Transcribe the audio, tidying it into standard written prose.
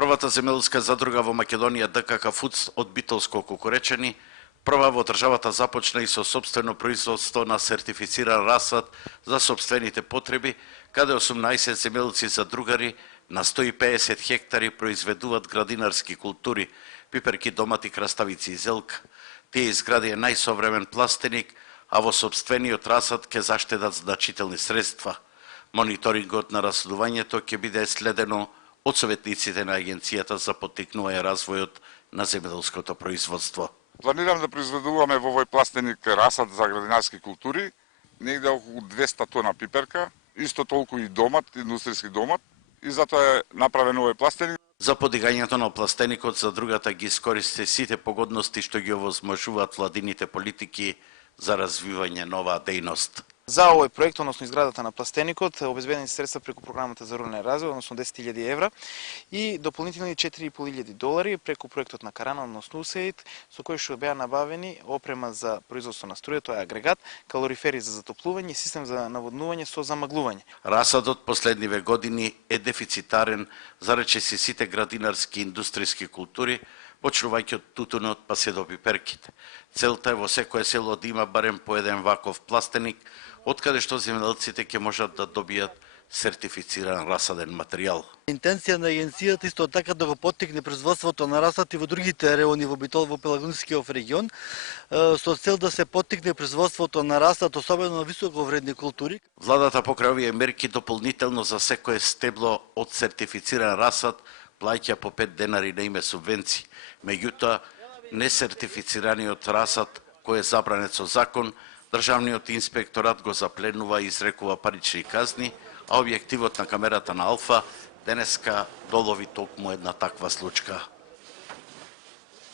Првата земјоделска задруга во Македонија ДКК Фудс од Битолско Кукуречени, прва во државата започна и со сопствено производство на сертифициран расад за сопствените потреби, каде 18 земјоделци задругари на 150 хектари произведуваат градинарски култури, пиперки, домати, краставици и зелка. Тие изградија најсовремен пластеник, а во сопствениот расад ќе заштедат значителни средства. Мониторингот на расудувањето ќе биде следено од советниците на Агенцијата за поттикнување развојот на земјоделското производство. Планирам да произведуваме во овој пластеник расад за градинарски култури, негде околу 200 тона пиперка, исто толку и домат, индустријски домат, и затоа е направен овој пластеник. За подигањето на пластеникот задругата ги искористи сите погодности што ги овозможуваат владините политики за развивање на оваа дејност. За овој проект, односно изградата на пластеникот, обезбедени средства преку програмата за рурален развој, односно 10.000 евра и дополнителни $4.500 преку проектот на Карана, односно USAID, со кој што беа набавени опрема за производство на струја, тоа е агрегат, калорифери за затоплување и систем за наводнување со замаглување. Расадот последниве години е дефицитарен за речиси сите градинарски и индустријски култури, почнувајќи од тутунот па се до пиперките. Целта е во секое село да има барем по еден ваков пластеник, откаде што земјоделците ќе можат да добијат сертифициран расаден материјал. Интенција на агенцијата исто така да го поттикне производството на расад и во другите райони во Битол, во Пелагонскиот регион, со цел да се поттикне производството на расад, особено на високовредни култури. Владата покрај овие мерки дополнително за секое стебло од сертифициран расад плаќа по 5 денари на име субвенции. Меѓутоа, несертифицираниот расад, кој е забранет со закон, Државниот инспекторат го запленува и изрекува парични казни, а објективот на камерата на Алфа денеска долови токму една таква случка.